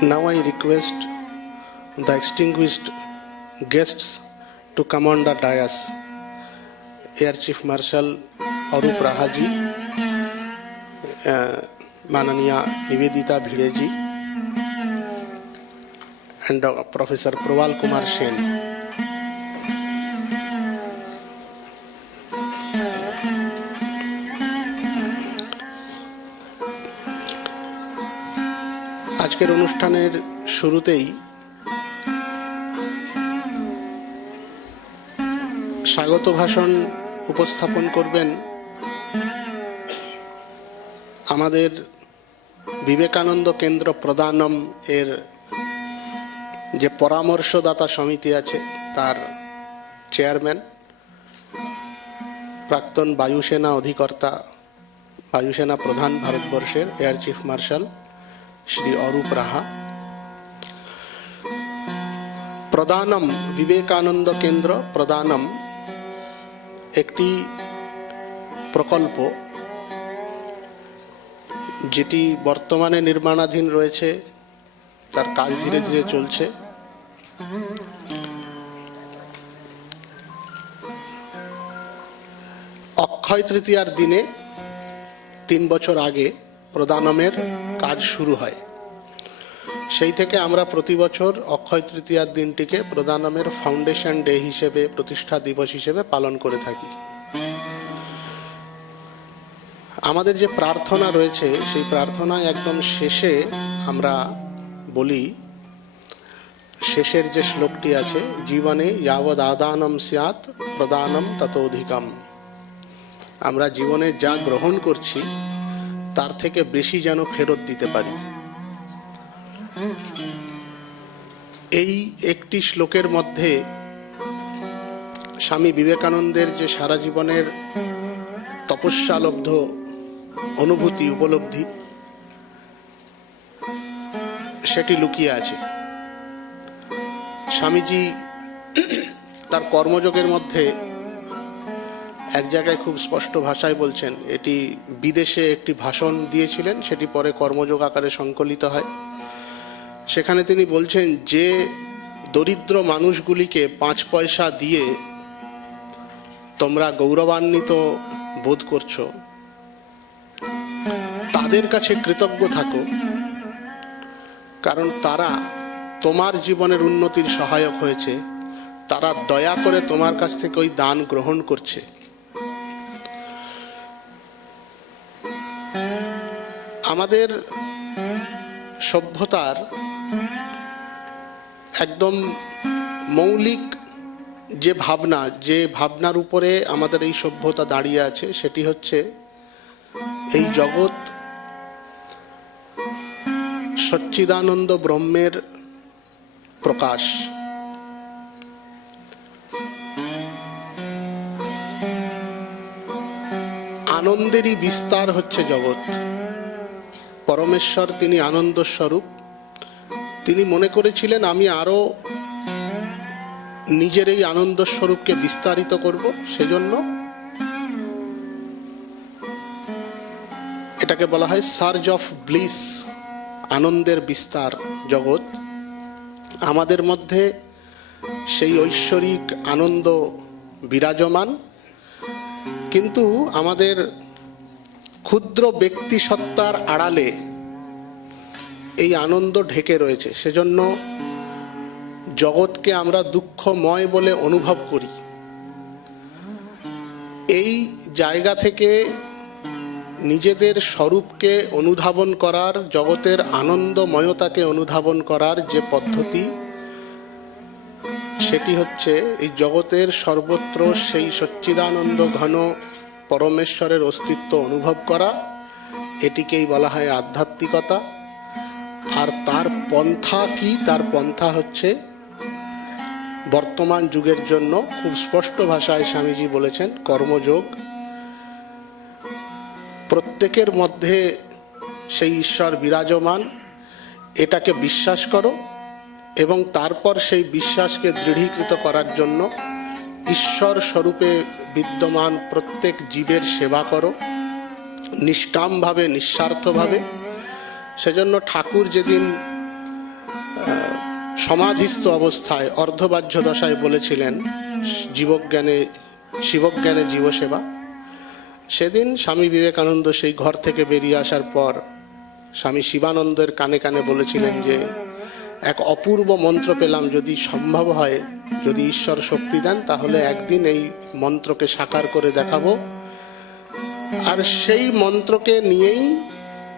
Now I request the extinguished guests to come on the dais. Air Chief Marshal Arup Rahaji, Mananiya Nivedita Bhide ji, and Professor Prabal Kumar Sen. আজকের অনুষ্ঠানের শুরুতেই স্বাগত ভাষণ উপস্থাপন করবেন আমাদের বিবেকানন্দ কেন্দ্র প্রদানম এর যে পরামর্শদাতা সমিতি আছে তার চেয়ারম্যান, প্রাক্তন বায়ুসেনা অধিকর্তা, বায়ুসেনা প্রধান ভারতবর্ষের air chief marshal Shri Arup Raha. প্রদানম বিবেকানন্দ কেন্দ্র প্রদানম একটি প্রকল্প যেটি বর্তমানে নির্মাণাধীন রয়েছে, তার কাজ ধীরে ধীরে চলছে। অক্ষয় তৃতীয়ার দিনে 3 বছর আগে প্রদানমের কাজ শুরু হয়। সেই থেকে আমরা প্রতি বছর অক্ষয় তৃতীয়ার দিনটিকে প্রদানমের ফাউন্ডেশন ডে হিসেবে, প্রতিষ্ঠা দিবস হিসেবে পালন করে থাকি। আমাদের যে প্রার্থনা রয়েছে সেই প্রার্থনায় একদম শেষে আমরা বলি, শেষের যে শ্লোকটি আছে, জীবনে যাবদ আদানম স্যাৎ প্রদানম ততোধিকম। আমরা জীবনে যা গ্রহণ করছি তার থেকে বেশি যেন ফেরত দিতে পারি। এই একটি শ্লোকের মধ্যে স্বামী বিবেকানন্দের যে সারা জীবনের তপস্যালব্ধ অনুভূতি, উপলব্ধি, সেটি লুকিয়ে আছে। স্বামীজি তার কর্মযোগের মধ্যে এক জায়গায় খুব স্পষ্ট ভাষায় বলছেন, এটি বিদেশে একটি ভাষণ দিয়েছিলেন, সেটি পরে কর্মযোগ আকারে সংকলিত হয়। সেখানে তিনি বলছেন, যে দরিদ্র মানুষগুলিকে 5 পয়সা দিয়ে তোমরা গৌরবান্বিত বোধ করছো, তাদের কাছে কৃতজ্ঞ থাকো, কারণ তারা তোমার জীবনের উন্নতির সহায়ক হয়েছে। তারা দয়া করে তোমার কাছ থেকে ওই দান গ্রহণ করছে। আমাদের সভ্যতার একদম মৌলিক যে ভাবনা, যে ভাবনার উপরে আমাদের এই সভ্যতা দাঁড়িয়ে আছে, সেটি হচ্ছে এই জগৎ সচ্চিদানন্দ ব্রহ্মের প্রকাশ। আনন্দেরই বিস্তার হচ্ছে জগৎ। পরমেশ্বর তিনি আনন্দ স্বরূপ। তিনি মনে করেছিলেন, আমি আরো নিজের এই আনন্দ স্বরূপকে বিস্তারিত করব। সেজন্য এটাকে বলা হয় সার্জ অফ ব্লিস, আনন্দের বিস্তার জগৎ। আমাদের মধ্যে সেই ঐশ্বরিক আনন্দ বিরাজমান, কিন্তু আমাদের ক্ষুদ্র ব্যক্তি সত্তার আড়ালে এই আনন্দ ঢেকে রয়েছে। সেজন্য জগৎকে আমরা দুঃখময় বলে অনুভব করি। এই জায়গা থেকে নিজেদের স্বরূপকে অনুধাবন করার, জগতের আনন্দময়তাকে অনুধাবন করার যে পদ্ধতি, সেটি হচ্ছে এই জগতের সর্বত্র সেই সচ্চিদানন্দ ঘন পরমেশ্বরের অস্তিত্ব অনুভব করা। এটিকেই বলা হয় আধ্যাত্মিকতা। আর তার পন্থা কি? তার পন্থা হচ্ছে বর্তমান যুগের জন্য খুব স্পষ্ট ভাষায় স্বামীজি বলেছেন, কর্মযোগ। প্রত্যেকের মধ্যে সেই ঈশ্বর বিরাজমান, এটাকে বিশ্বাস করো এবং তারপর সেই বিশ্বাসকে দৃঢ়ীকৃত করার জন্য ঈশ্বর স্বরূপে বিদ্যমান প্রত্যেক জীবের সেবা করো, নিষ্কামভাবে, নিঃস্বার্থভাবে। সেজন্য ঠাকুর যেদিন সমাধিস্থ অবস্থায় অর্ধবাহ্য দশায় বলেছিলেন শিবজ্ঞানে জীবসেবা। সেদিন স্বামী বিবেকানন্দ সেই ঘর থেকে বেরিয়ে আসার পর স্বামী শিবানন্দের কানে কানে বলেছিলেন যে এক অপূর্ব মন্ত্র পেলাম, যদি সম্ভব হয়, যদি ঈশ্বর শক্তি দেন, তাহলে একদিন এই মন্ত্রকে সাকার করে দেখাবো। আর সেই মন্ত্রকে নিয়েই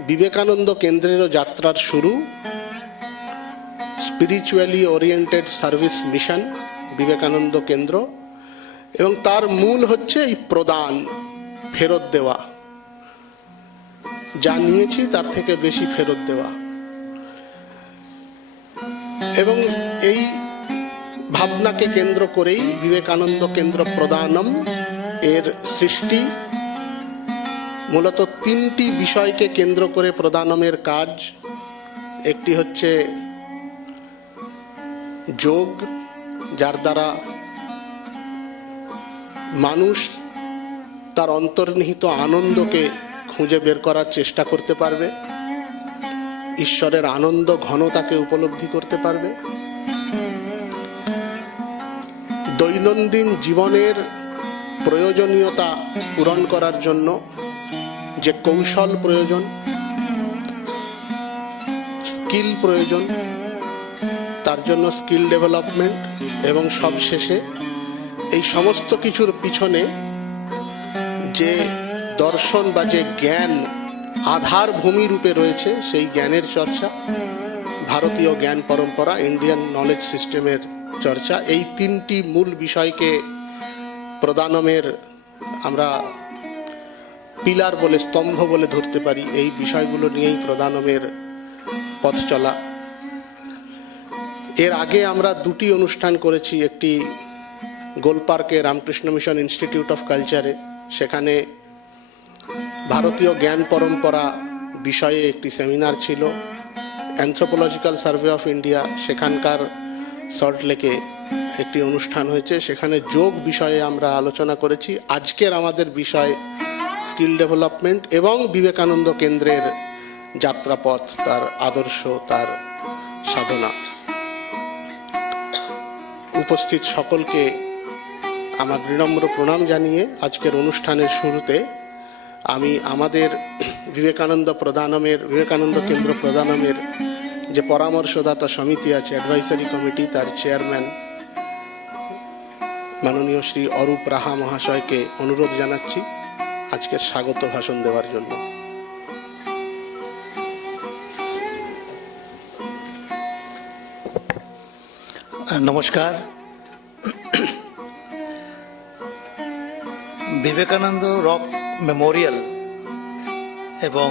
বিবেকানন্দ কেন্দ্রেরও যাত্রার শুরু। Spiritually oriented service mission Vivekananda কেন্দ্র, এবং তার মূল হচ্ছে এই প্রদান, ফেরত দেওয়া, যা নিয়েছি তার থেকে বেশি ফেরত দেওয়া। এবং এই ভাবনাকে কেন্দ্র করেই বিবেকানন্দ কেন্দ্র প্রদানম এর সৃষ্টি। মূলত তিনটি বিষয়কে কেন্দ্র করে প্রদানমের কাজ। একটি হচ্ছে যোগ, যার দ্বারা মানুষ তার অন্তর্নিহিত আনন্দকে খুঁজে বের করার চেষ্টা করতে পারবে, ঈশ্বরের আনন্দ ঘনতাকে উপলব্ধি করতে পারবে। দৈনন্দিন জীবনের প্রয়োজনীয়তা পূরণ করার জন্য যে কৌশল প্রয়োজন, স্কিল প্রয়োজন, তার জন্য স্কিল ডেভেলপমেন্ট, এবং সবশেষে এই সমস্ত কিছুর পিছনে যে দর্শন বা যে জ্ঞান আধার ভূমি রূপে রয়েছে, সেই জ্ঞানের চর্চা, ভারতীয় জ্ঞান পরম্পরা, ইন্ডিয়ান নলেজ সিস্টেমের চর্চা। এই তিনটি মূল বিষয়কে প্রদানমের আমরা পিলার বলে, স্তম্ভ বলে ধরতে পারি। এই বিষয়গুলো নিয়েই প্রদানমের পথ চলা। এর আগে আমরা দুটি অনুষ্ঠান করেছি, একটি গোলপার্কে রামকৃষ্ণ মিশন ইনস্টিটিউট অফ কালচারে, সেখানে ভারতীয় জ্ঞান পরম্পরা বিষয়ে একটি সেমিনার ছিল। অ্যানথ্রোপোলজিক্যাল সার্ভে অফ ইন্ডিয়া, সেখানকার সল্টলেকে একটি অনুষ্ঠান হয়েছে, সেখানে যোগ বিষয়ে আমরা আলোচনা করেছি। আজকের আমাদের বিষয় স্কিল ডেভেলপমেন্ট এবং বিবেকানন্দ কেন্দ্রের যাত্রাপথ, তার আদর্শ, তার সাধনা। উপস্থিত সকলকে আমার বিনম্র প্রণাম জানিয়ে আজকের অনুষ্ঠানের শুরুতে আমি আমাদের বিবেকানন্দ কেন্দ্র প্রদানমের যে পরামর্শদাতা সমিতি আছে, অ্যাডভাইসারি কমিটি, তার চেয়ারম্যান মাননীয় শ্রী অরূপ রাহা মহাশয়কে অনুরোধ জানাচ্ছি আজকের স্বাগত ভাষণ দেওয়ার জন্য। নমস্কার। বিবেকানন্দ রক মেমোরিয়াল এবং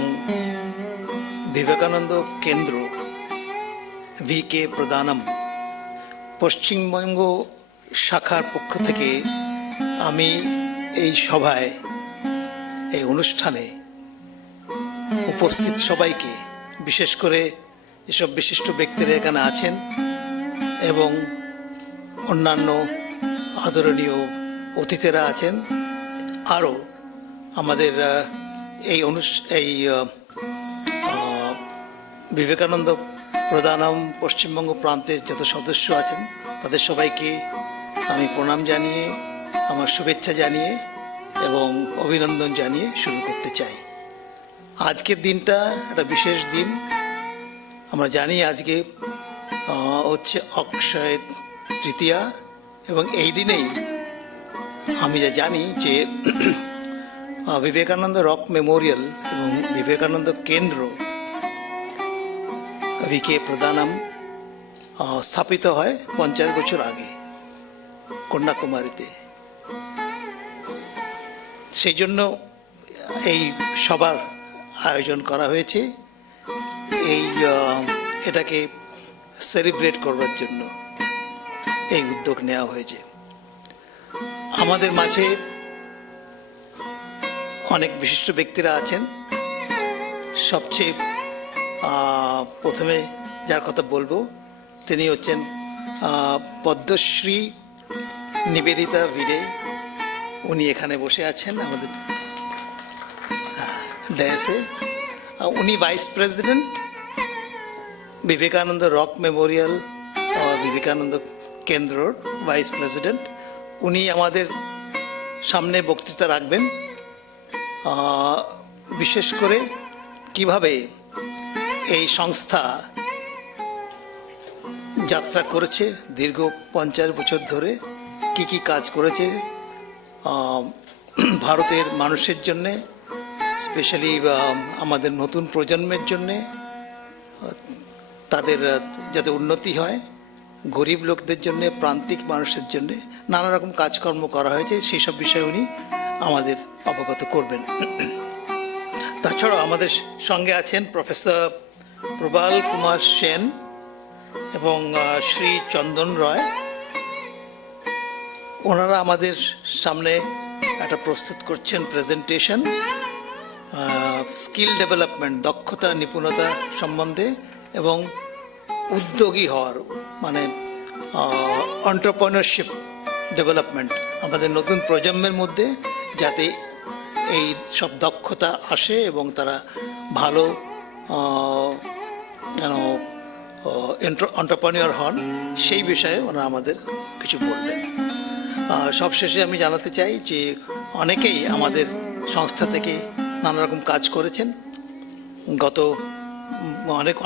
বিবেকানন্দ কেন্দ্র VK প্রদানম পশ্চিমবঙ্গ শাখার পক্ষ থেকে আমি এই সভায়, এই অনুষ্ঠানে উপস্থিত সবাইকে, বিশেষ করে যেসব বিশিষ্ট ব্যক্তিরা এখানে আছেন এবং অন্যান্য আদরণীয় অতিথিরা আছেন, আরও আমাদের এই বিবেকানন্দ প্রদানম পশ্চিমবঙ্গ প্রান্তের যত সদস্য আছেন তাদের সবাইকে আমি প্রণাম জানিয়ে, আমার শুভেচ্ছা জানিয়ে এবং অভিনন্দন জানিয়ে শুরু করতে চাই। আজকের দিনটা একটা বিশেষ দিন। আমরা জানি আজকে হচ্ছে অক্ষয় তৃতীয়া, এবং এই দিনেই আমি যা জানি যে বিবেকানন্দ রক মেমোরিয়াল এবং বিবেকানন্দ কেন্দ্র VK প্রদানম স্থাপিত হয় 50 বছর আগে কন্যাকুমারীতে। সেই জন্য এই সভার আয়োজন করা হয়েছে, এটাকে সেলিব্রেট করবার জন্য এই উদ্যোগ নেওয়া হয়েছে। আমাদের মাঝে অনেক বিশিষ্ট ব্যক্তিরা আছেন। সবচেয়ে প্রথমে যার কথা বলবো তিনি হচ্ছেন পদ্মশ্রী নিবেদিতা ভিডে। উনি এখানে বসে আছেন আমাদের ড্যাসে। উনি vice president Vivekananda rock memorial Vivekananda কেন্দ্রর ভাইস প্রেসিডেন্ট। উনি আমাদের সামনে বক্তৃতা রাখবেন, বিশেষ করে কিভাবে এই সংস্থা যাত্রা করেছে দীর্ঘ 50 বছর ধরে, কি কি কাজ করেছে ভারতের মানুষের জন্যে, স্পেশালি আমাদের নতুন প্রজন্মের জন্যে, তাদের যাতে উন্নতি হয়, গরিব লোকদের জন্যে, প্রান্তিক মানুষের জন্যে নানা রকম কাজকর্ম করা হয়েছে, সেই সব বিষয়ে উনি আমাদের অবগত করবেন। তাছাড়াও আমাদের সঙ্গে আছেন প্রফেসর প্রবাল কুমার সেন এবং শ্রী চন্দন রায়। ওনারা আমাদের সামনে একটা প্রস্তুত করছেন প্রেজেন্টেশন স্কিল ডেভেলপমেন্ট, দক্ষতা নিপুণতা সম্বন্ধে এবং উদ্যোগী হওয়ার মানে এন্টারপ্রেনারশিপ ডেভেলপমেন্ট, আমাদের নতুন প্রজন্মের মধ্যে যাতে এই সব দক্ষতা আসে এবং তারা ভালো এন্টারপ্রেনিউর হন, সেই বিষয়ে ওনারা আমাদের কিছু বলবেন। সবশেষে আমি জানাতে চাই যে অনেকেই আমাদের সংস্থা থেকে নানা রকম কাজ করেছেন গত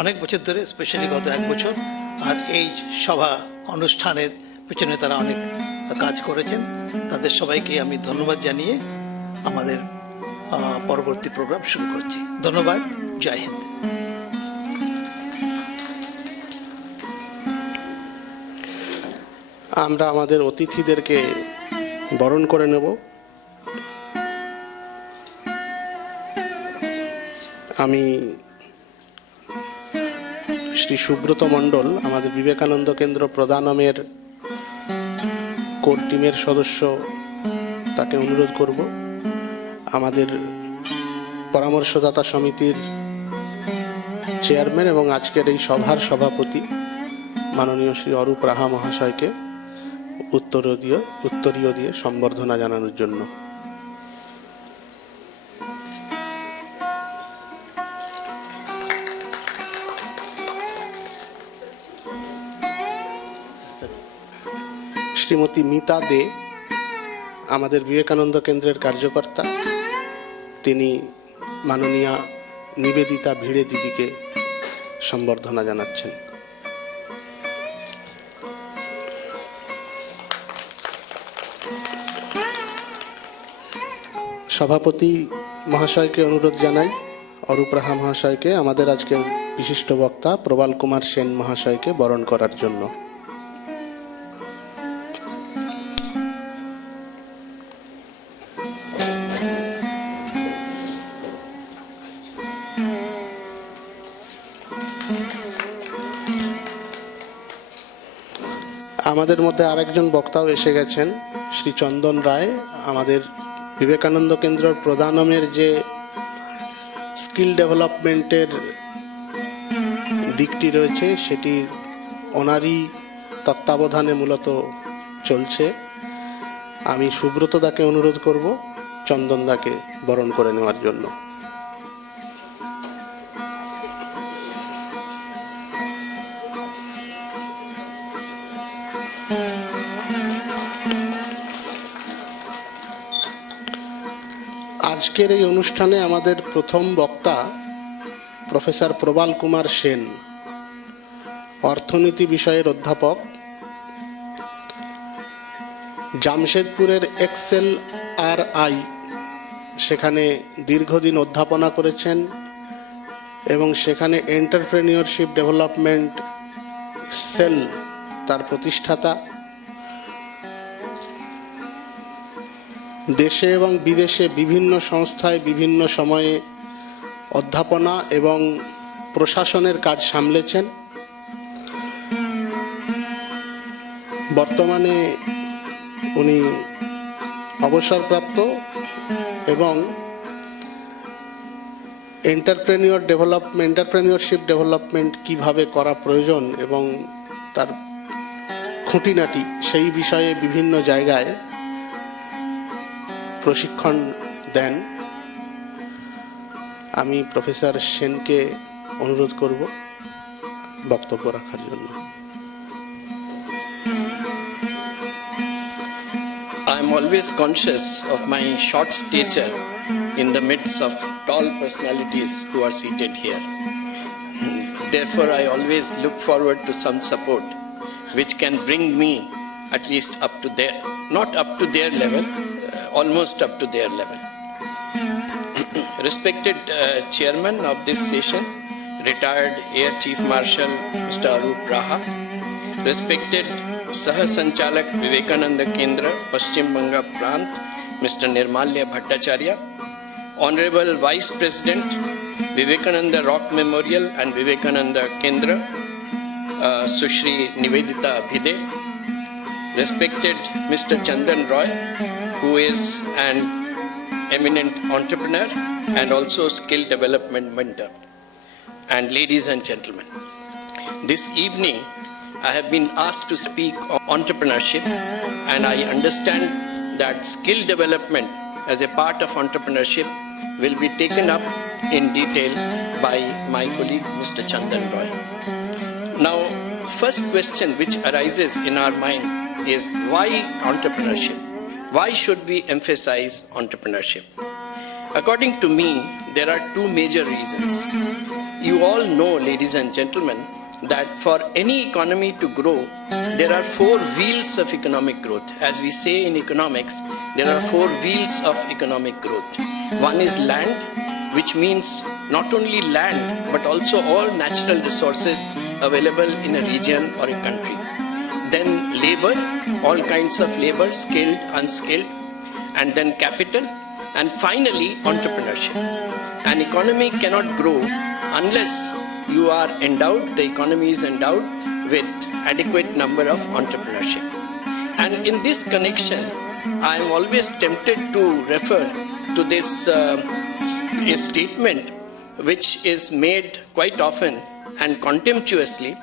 অনেক বছর ধরে, স্পেশালি গত 1 বছর, আর এই সভা অনুষ্ঠানের পেছনে তারা অনেক কাজ করেছেন। তাদের সবাইকে আমি ধন্যবাদ জানিয়ে আমাদের পরবর্তী প্রোগ্রাম শুরু করছি। ধন্যবাদ। জয় হিন্দ। আমরা আমাদের অতিথিদেরকে বরণ করে নেব। আমি শ্রী সুব্রত মণ্ডল, আমাদের বিবেকানন্দ কেন্দ্র প্রধানমের কোর টিমের সদস্য, তাকে অনুরোধ করব আমাদের পরামর্শদাতা সমিতির চেয়ারম্যান এবং আজকের এই সভার সভাপতি মাননীয় শ্রী অরূপ রাহা মহাশয়কে উত্তরীয় দিয়ে সম্বর্ধনা জানানোর জন্য। শ্রীমতী মিতা দে, আমাদের বিবেকানন্দ কেন্দ্রের কার্যকর্তা, তিনি মাননীয়া নিবেদিতা ভিড়ে দিদিকে সম্বর্ধনা জানাচ্ছেন। সভাপতি মহাশয়কে অনুরোধ জানাই, অরূপ রাহা মহাশয়কে, আমাদের আজকের বিশিষ্ট বক্তা প্রবাল কুমার সেন মহাশয়কে বরণ করার জন্য। আমাদের মধ্যে আরেকজন বক্তাও এসে গেছেন, শ্রী চন্দন রায়, আমাদের বিবেকানন্দ কেন্দ্র প্রধানমের যে স্কিল ডেভেলপমেন্টের দিকটি রয়েছে সেটি ওনারই তত্ত্বাবধানে মূলত চলছে। আমি সুব্রত দাকে অনুরোধ করব চন্দন দাকে বরণ করে নেওয়ার জন্য। আজকের এই অনুষ্ঠানে আমাদের প্রথম বক্তা প্রফেসর প্রবাল কুমার সেন, অর্থনীতি বিষয়ের অধ্যাপক, জামশেদপুরের XLRI সেখানে দীর্ঘদিন অধ্যাপনা করেছেন এবং সেখানে এন্টারপ্রেনিউরশিপ ডেভেলপমেন্ট সেল তার প্রতিষ্ঠাতা। দেশে এবং বিদেশে বিভিন্ন সংস্থায় বিভিন্ন সময়ে অধ্যাপনা এবং প্রশাসনের কাজ সামলেছেন। বর্তমানে উনি অবসরপ্রাপ্ত এবং এন্টারপ্রেনিউরশিপ ডেভেলপমেন্ট কিভাবে করা প্রয়োজন এবং তার খুঁটিনাটি সেই বিষয়ে বিভিন্ন জায়গায় প্রশিক্ষণ দেন। আমি প্রফেসর সেনকে অনুরোধ করব বক্তব্য রাখার জন্য। am always conscious of my short stature in the midst of tall personalities who are seated here. Therefore, I always look forward to some support which can bring me at least up to their, not up to their level, almost up to their level. Respected chairman of this session, retired Air Chief Marshal Mr. Arup Raha, respected Saha-Sanchalak Vivekananda Kendra, Paschim Banga Prant, Mr. Nirmalya Bhattacharya, Honorable Vice President, Vivekananda Rock Memorial and Vivekananda Kendra, Sushri Nivedita Bhide, respected Mr. Chandan Roy, who is an eminent entrepreneur and also skill development mentor, and ladies and gentlemen. This evening, I have been asked to speak on entrepreneurship, and I understand that skill development as a part of entrepreneurship will be taken up in detail by my colleague Mr. Chandan Roy. Now, first question which arises in our mind is why entrepreneurship? Why should we emphasize entrepreneurship? According to me, there are two major reasons. You all know, ladies and gentlemen, that for any economy to grow, there are four wheels of economic growth. As we say in economics, there are four wheels of economic growth. One is land, which means not only land, but also all natural resources available in a region or a country. Then labor, all kinds of labor, skilled, unskilled, and then capital, and finally entrepreneurship. An economy cannot grow unless you are endowed, the economy is endowed with adequate number of entrepreneurship. And in this connection, I am always tempted to refer to this a statement which is made quite often and contemptuously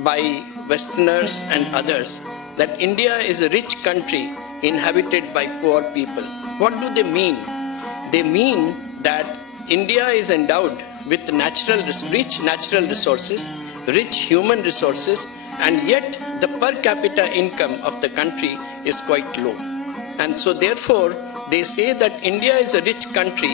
by Westerners and others, that India is a rich country inhabited by poor people. What do they mean? They mean that India is endowed with rich natural resources, rich human resources, and yet the per capita income of the country is quite low. And so therefore, they say that India is a rich country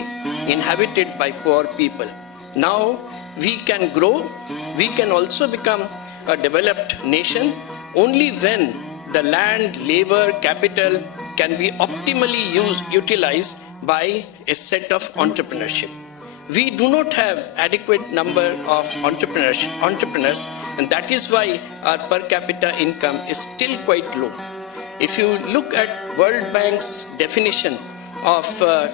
inhabited by poor people. Now, we can grow, we can also become a developed nation only when the land, labor, capital can be optimally utilized by a set of entrepreneurship. We do not have adequate number of entrepreneurs, and that is why our per capita income is still quite low. If you look at World Bank's definition of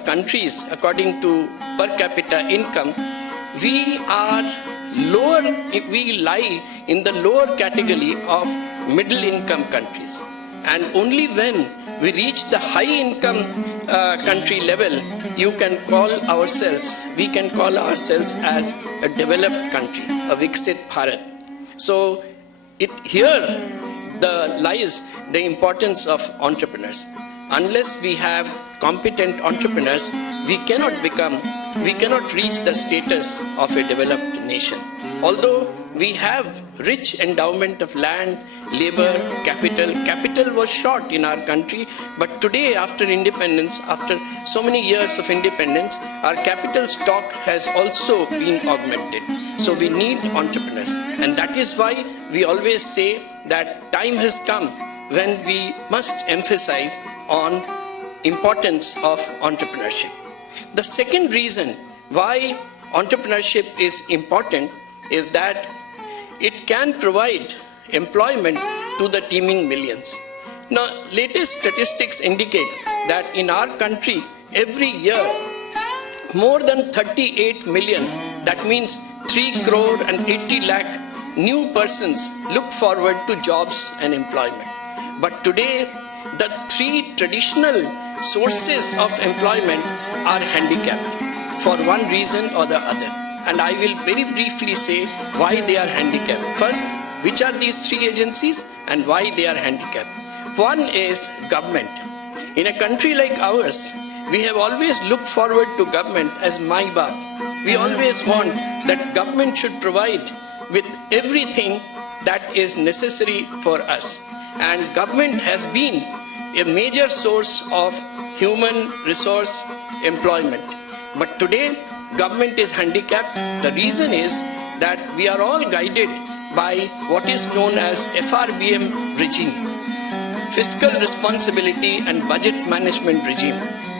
countries according to per capita income, we lie in the lower category of middle income countries. And only when we reach the high income country level, we can call ourselves as a developed country, a Viksit Bharat. So here lies the importance of entrepreneurs. Unless we have competent entrepreneurs, we cannot reach the status of a developed nation. Although we have rich endowment of land, labor, capital was short in our country, but today after independence, after so many years of independence, our capital stock has also been augmented. So we need entrepreneurs, and that is why we always say that time has come when we must emphasize on importance of entrepreneurship. The second reason why entrepreneurship is important is that it can provide employment to the teeming millions. Now, latest statistics indicate that in our country, every year, more than 38 million, that means 3 crore and 80 lakh new persons look forward to jobs and employment. But today, the three traditional sources of employment are handicapped for one reason or the other. And I will very briefly say why they are handicapped. First, which are these three agencies and why they are handicapped? One is government. In a country like ours, we have always looked forward to government as Mai Baap. We always want that government should provide with everything that is necessary for us. And government has been a major source of human resource employment. But today, government is handicapped. The reason is that we are all guided by what is known as FRBM regime, fiscal responsibility and budget management regime,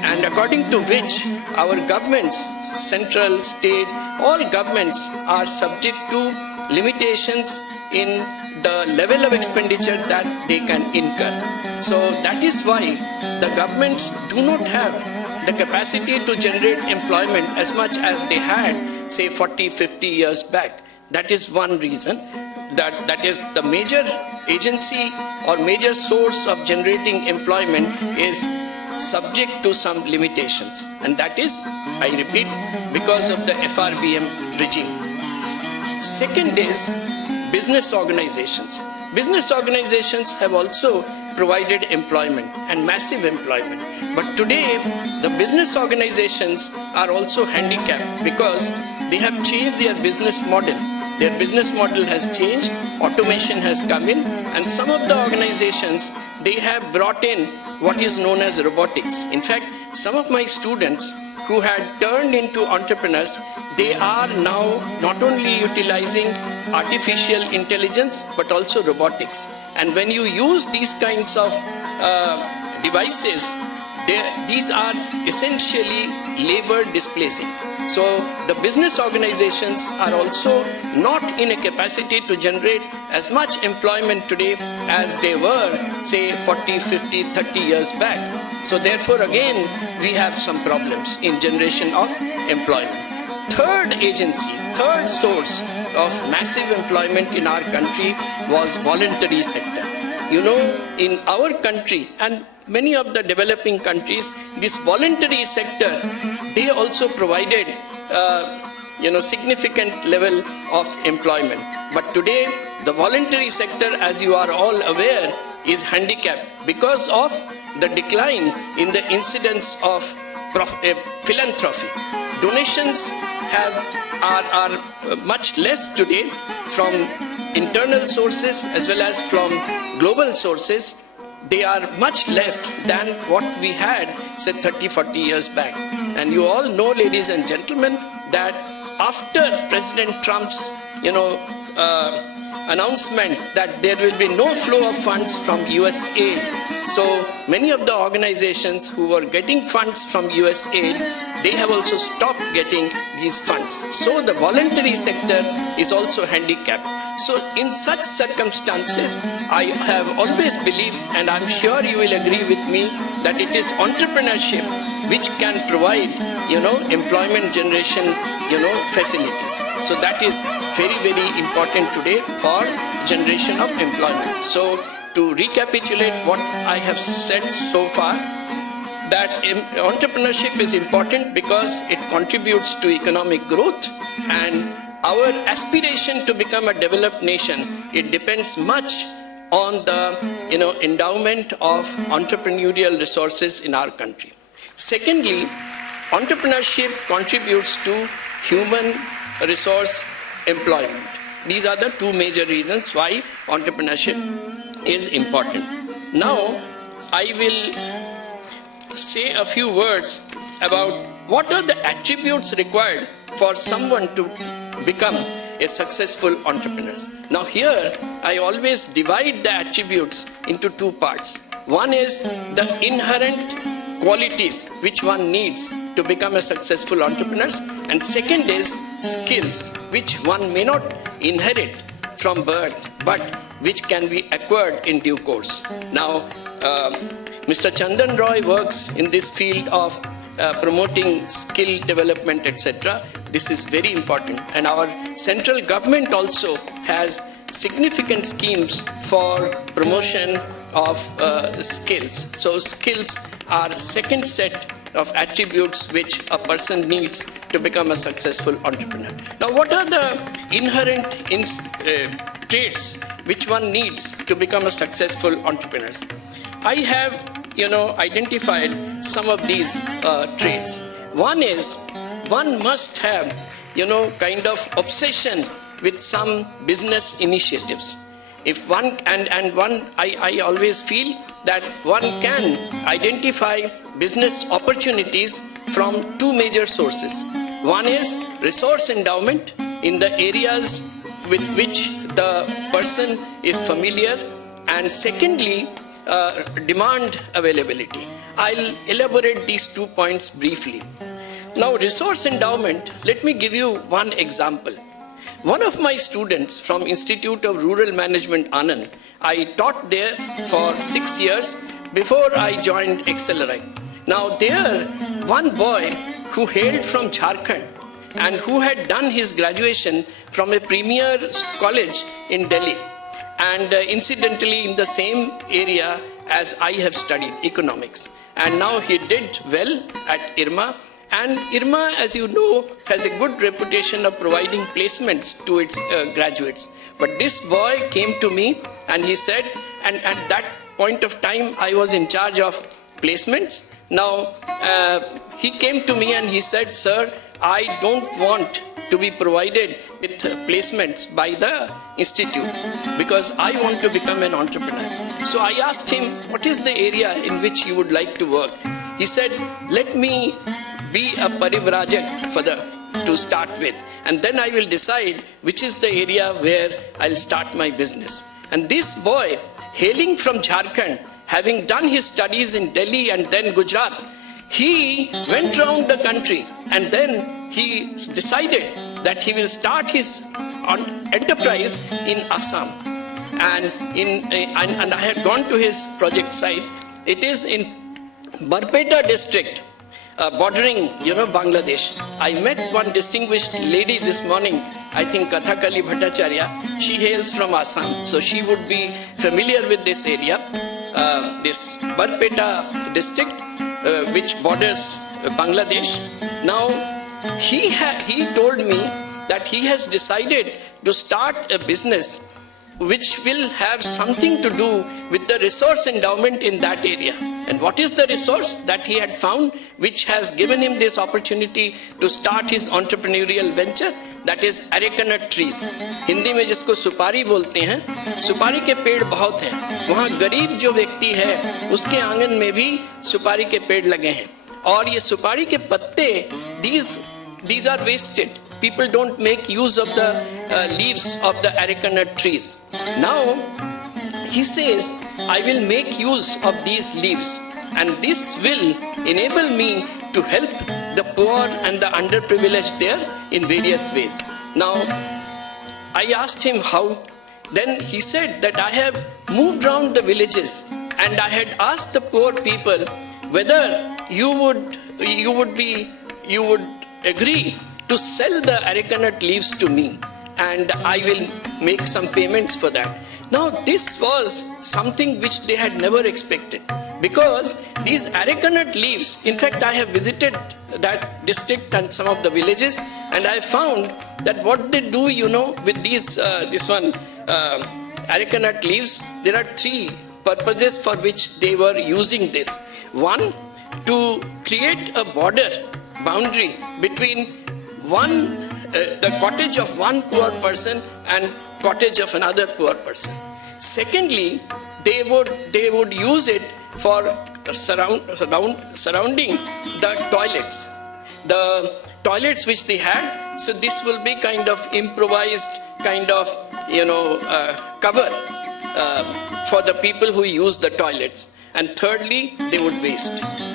and according to which our governments, central, state, all governments are subject to limitations in the level of expenditure that they can incur. So that is why the governments do not have the capacity to generate employment as much as they had, say, 40, 50 years back. That is one reason. That is the major agency or major source of generating employment is subject to some limitations. And that is, I repeat, because of the FRBM regime. Second is business organizations. Business organizations have also provided employment and massive employment. But today, the business organizations are also handicapped because they have changed their business model. Their business model has changed, automation has come in, and some of the organizations, they have brought in what is known as robotics. In fact, some of my students who had turned into entrepreneurs, they are now not only utilizing artificial intelligence, but also robotics. And when you use these kinds of devices, these are essentially labor displacing. So the business organizations are also not in a capacity to generate as much employment today as they were, say, 40, 50, 30 years back. So therefore, again, we have some problems in generation of employment. Third agency, third source of massive employment in our country was voluntary sector. You know, in our country and many of the developing countries, this voluntary sector, they also provided significant level of employment. But today, the voluntary sector, as you are all aware, is handicapped because of the decline in the incidence of philanthropy. Donations are much less today from internal sources as well as from global sources. They are much less than what we had, say, 30, 40 years back. And you all know, ladies and gentlemen, that after President Trump's, announcement that there will be no flow of funds from US aid, so many of the organizations who were getting funds from US aid, they have also stopped getting these funds. So the voluntary sector is also handicapped. So in such circumstances, I have always believed, and I'm sure you will agree with me, that it is entrepreneurship which can provide, employment generation, facilities. So that is very, very important today for generation of employment. So to recapitulate what I have said so far, that entrepreneurship is important because it contributes to economic growth, and our aspiration to become a developed nation, it depends much on the endowment of entrepreneurial resources in our country. Secondly, entrepreneurship contributes to human resource employment. These are the two major reasons why entrepreneurship is important. Now, I will say a few words about what are the attributes required for someone to become a successful entrepreneur. Now here, I always divide the attributes into two parts. One is the inherent qualities which one needs to become a successful entrepreneur, and second is skills which one may not inherit from birth, but which can be acquired in due course. Now, Mr. Chandan Roy works in this field of promoting skill development, etc. This is very important, and our central government also has significant schemes for promotion of skills. So skills are second set of attributes which a person needs to become a successful entrepreneur. Now, what are the inherent traits which one needs to become a successful entrepreneur? I have identified some of these traits. One is, one must have kind of obsession with some business initiatives. If one I always feel that one can identify business opportunities from two major sources. One is resource endowment in the areas with which the person is familiar, and secondly, demand availability. I'll elaborate these 2 points briefly. Now, resource endowment, let me give you one example. One of my students from Institute of Rural Management, Anand, I taught there for 6 years before I joined Accelerate. Now there, one boy who hailed from Jharkhand and who had done his graduation from a premier college in Delhi, and incidentally in the same area as I have studied, economics. And now he did well at IRMA. And IRMA, as you know, has a good reputation of providing placements to its graduates. But this boy came to me and he said, and at that point of time, I was in charge of placements. Now, he came to me and he said, sir, I don't want to be provided with placements by the institute because I want to become an entrepreneur. So I asked him, what is the area in which you would like to work? He said, let me be a parivrajak to start with, and then I will decide which is the area where I'll start my business. And this boy, hailing from Jharkhand, having done his studies in Delhi and then Gujarat, he went around the country and then he decided that he will start his enterprise in Assam. And I had gone to his project site. It is in Barpeta district, bordering, Bangladesh. I met one distinguished lady this morning, I think Kathakali Bhattacharya. She hails from Assam, so she would be familiar with this area, this Barpeta district, which borders Bangladesh. Now, he told me that he has decided to start a business which will have something to do with the resource endowment in that area. And what is the resource that he had found which has given him this opportunity to start his entrepreneurial venture? That is arecanut trees. Hindi में जिसको सुपारी बोलते हैं, सुपारी के पेड़ बहुत हैं. वहाँ गरीब जो व्यक्ति है, उसके आंगन में भी सुपारी के पेड़ लगे हैं. और ये सुपारी के पत्ते, these are wasted. People don't make use of the leaves of the arecanut trees. Now, he says, I will make use of these leaves, and this will enable me to help the poor and the underprivileged there in various ways. Now, I asked him how. Then he said that I have moved around the villages and I had asked the poor people whether you would agree to sell the arecanut leaves to me, and I will make some payments for that. Now, this was something which they had never expected, because these arecanut leaves, in fact, I have visited that district and some of the villages, and I found that what they do, with these, arecanut leaves, there are three purposes for which they were using this. One, to create a boundary between the cottage of one poor person and cottage of another poor person. Secondly, they would use it for surrounding the toilets which they had. So this will be kind of improvised cover for the people who use the toilets. And thirdly, they would waste.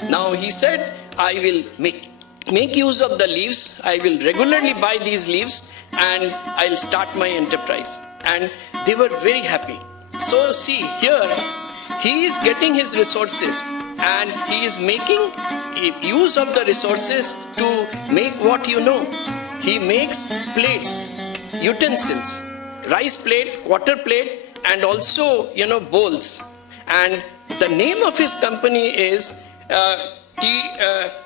Now he said, I will make use of the leaves. I will regularly buy these leaves and I'll start my enterprise. And they were very happy. So see, here he is getting his resources and he is making use of the resources to make what he makes plates, utensils, rice plate, water plate, and also bowls. And the name of his company is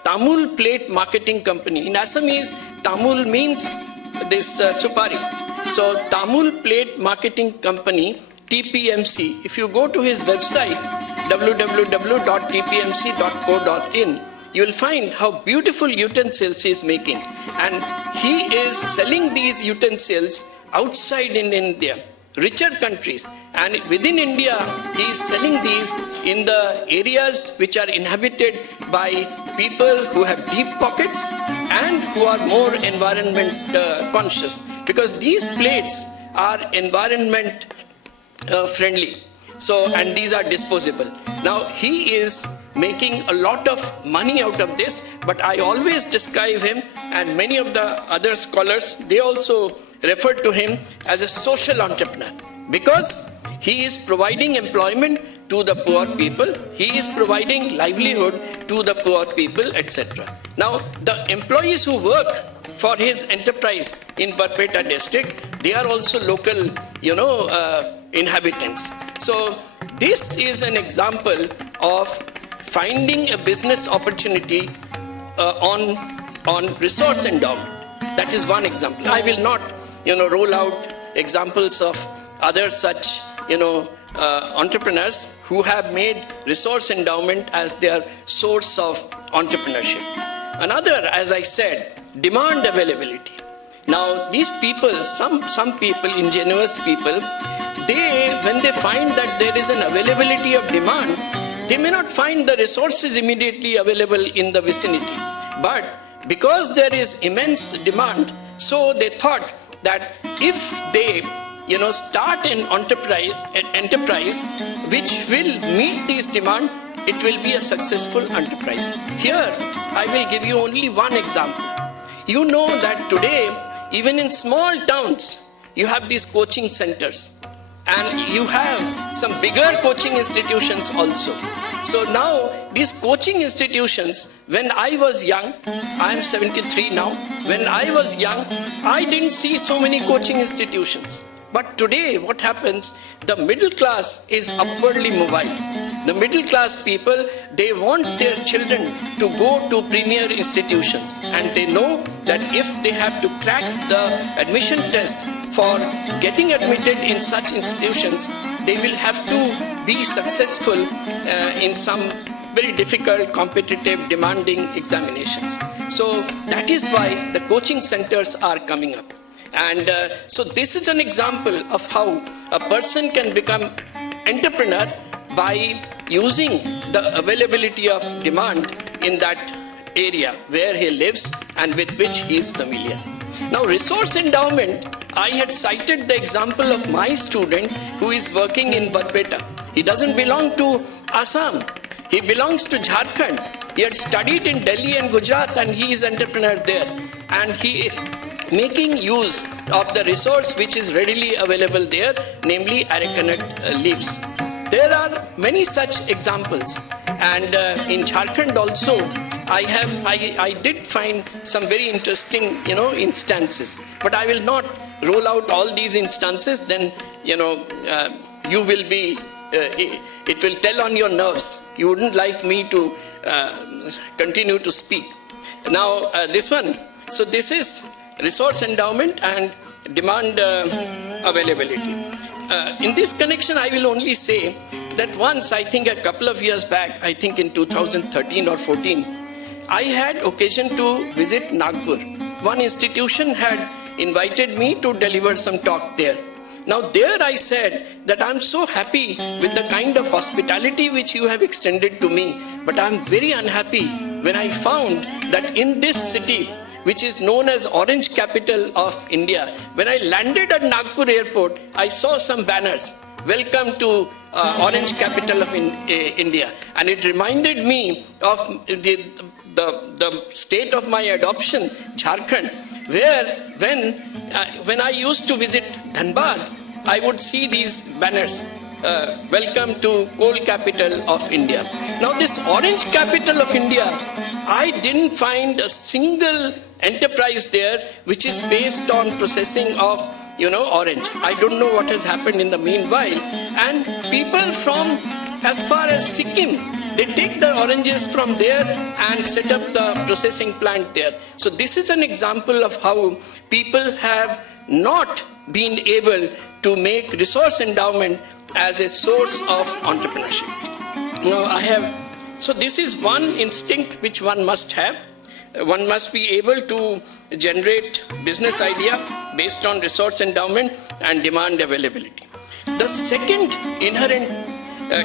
Tamul Plate Marketing Company. In Assamese, Tamul means this supari. So Tamul Plate Marketing Company, TPMC. If you go to his website, www.tpmc.co.in, you will find how beautiful utensils he is making. And he is selling these utensils outside in India, richer countries. And within India, he is selling these in the areas which are inhabited by people who have deep pockets and who are more environment conscious, because these plates are environment friendly. So, and these are disposable. Now, he is making a lot of money out of this, but I always describe him, and many of the other scholars, they also refer to him as a social entrepreneur, because he is providing employment to the poor people, he is providing livelihood to the poor people, etc. Now, the employees who work for his enterprise in Barpeta district, they are also local, inhabitants. So this is an example of finding a business opportunity on resource endowment. That is one example. I will not, roll out examples of other such, entrepreneurs who have made resource endowment as their source of entrepreneurship. Another, as I said, demand availability. Now, these people, some people, ingenious people, when they find that there is an availability of demand, they may not find the resources immediately available in the vicinity. But because there is immense demand, so they thought that if they start an enterprise which will meet these demand, it will be a successful enterprise. Here, I will give you only one example. You know that today, even in small towns, you have these coaching centers. And you have some bigger coaching institutions also. So now, these coaching institutions, when I was young, I am 73 now, when I was young, I didn't see so many coaching institutions. But today, what happens, the middle class is upwardly mobile. The middle class people, they want their children to go to premier institutions. And they know that if they have to crack the admission test for getting admitted in such institutions, they will have to be successful in some very difficult, competitive, demanding examinations. So that is why the coaching centers are coming up. And so this is an example of how a person can become entrepreneur by using the availability of demand in that area where he lives and with which he is familiar. Now, resource endowment, I had cited the example of my student who is working in Barpeta. He doesn't belong to Assam. He belongs to Jharkhand. He had studied in Delhi and Gujarat, and he is entrepreneur there. And he is making use of the resource which is readily available there, namely arecanut leaves. There are many such examples. And in Jharkhand also, I did find some very interesting, instances. But I will not roll out all these instances, then, you will be, it will tell on your nerves. You wouldn't like me to continue to speak. Now, this one, so this is resource endowment and demand availability. In this connection, I will only say that once, I think a couple of years back, I think in 2013 or 14, I had occasion to visit Nagpur. One institution had invited me to deliver some talk there. Now there I said that I'm so happy with the kind of hospitality which you have extended to me, but I'm very unhappy when I found that in this city, which is known as Orange Capital of India, when I landed at Nagpur airport, I saw some banners, welcome to Orange Capital of India. And it reminded me of the state of my adoption, Jharkhand, where when I used to visit Dhanbad, I would see these banners, welcome to coal capital of India. Now this Orange Capital of India, I didn't find a single enterprise there which is based on processing of orange. I don't know what has happened in the meanwhile. And people from as far as Sikkim, they take the oranges from there and set up the processing plant there. So this is an example of how people have not been able to make resource endowment as a source of entrepreneurship. Now so this is one instinct which one must have. One must be able to generate business idea based on resource endowment and demand availability. The second inherent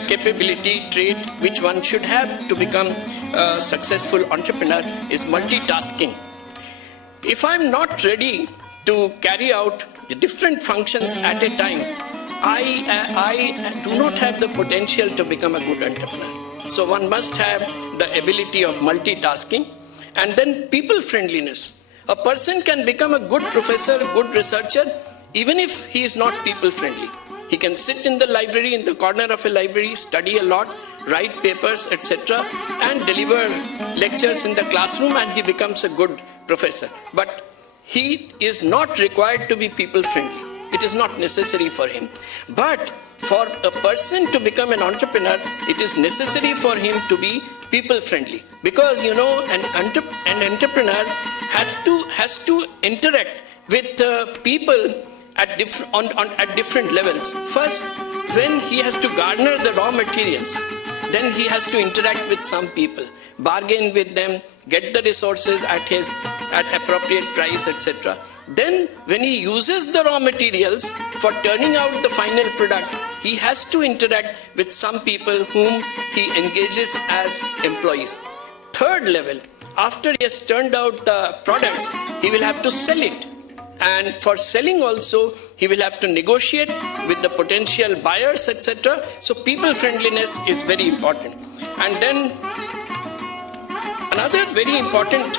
capability, trait which one should have to become a successful entrepreneur is multitasking. If I'm not ready to carry out the different functions at a time, I do not have the potential to become a good entrepreneur. So one must have the ability of multitasking, and then people friendliness. A person can become a good professor, good researcher, even if he is not people friendly. He can sit in the library, in the corner of a library, study a lot, write papers, etc., and deliver lectures in the classroom, and he becomes a good professor. But he is not required to be people friendly. It is not necessary for him. But for a person to become an entrepreneur, it is necessary for him to be people friendly, because an entrepreneur has to interact with people at different levels. First, when he has to garner the raw materials, then he has to interact with some people, bargain with them, get the resources at appropriate price, etc. Then when he uses the raw materials for turning out the final product, he has to interact with some people whom he engages as employees. Third level, after he has turned out the products, he will have to sell it. And for selling also, he will have to negotiate with the potential buyers, etc. So people friendliness is very important. And then another very important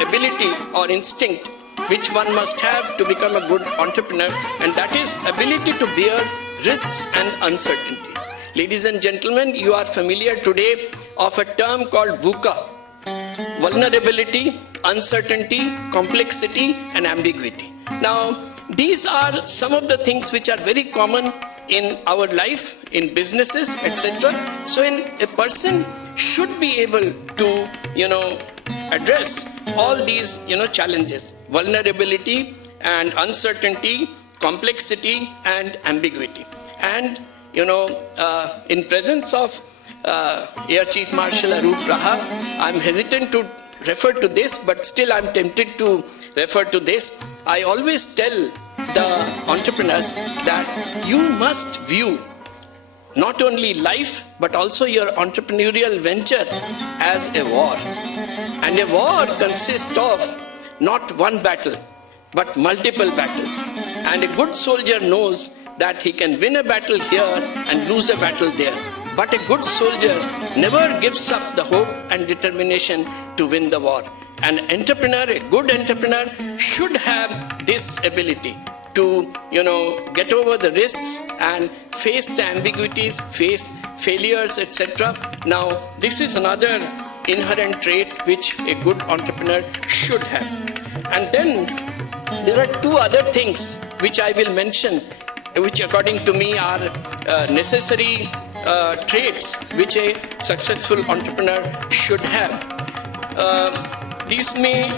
ability or instinct which one must have to become a good entrepreneur, and that is ability to bear risks and uncertainties. Ladies and gentlemen, you are familiar today of a term called VUCA: vulnerability, uncertainty, complexity, and ambiguity. Now, these are some of the things which are very common in our life, in businesses, etc. So a person should be able to, address all these, challenges: vulnerability and uncertainty, complexity, and ambiguity. And, in presence of Air Chief Marshal Arup Raha, I'm hesitant to refer to this, but still I'm tempted to refer to this. I always tell the entrepreneurs that you must view not only life, but also your entrepreneurial venture as a war. And a war consists of not one battle, but multiple battles. And a good soldier knows that he can win a battle here and lose a battle there. But a good soldier never gives up the hope and determination to win the war. An entrepreneur, a good entrepreneur, should have this ability to, get over the risks and face the ambiguities, face failures, etc. Now, this is another inherent trait which a good entrepreneur should have. And then there are two other things which I will mention, which according to me are necessary traits which a successful entrepreneur should have. These may